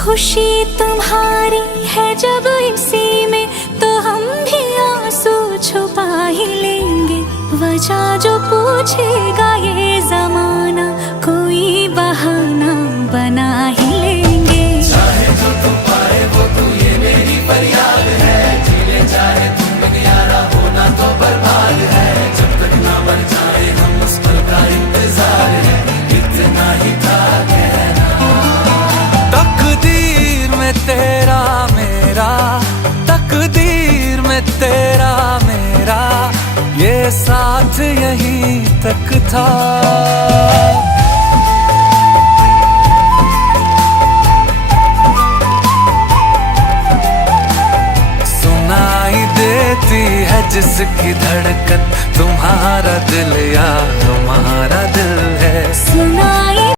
खुशी तुम्हारी है जब इसी में, तो हम भी आंसू छुपा ही लेंगे। वजह जो पूछेगा ये जमाना, कोई बहाना बना ही लेंगे। चाहे जो तू पाए वो तू, ये मेरी फरियाद है। जीने चाहे तुम बिन यारा, होना तो बर्बाद है। जब तक ना मर जाए हम, उस पल का इंतजार है। इतना ही था कहना। तकदीर में तेरा मेरा, तकदीर में तेरा मेरा, ये साथ यहीं तक था। सुनाई देती है जिसकी धड़कन, तुम्हारा दिल या हमारा दिल है।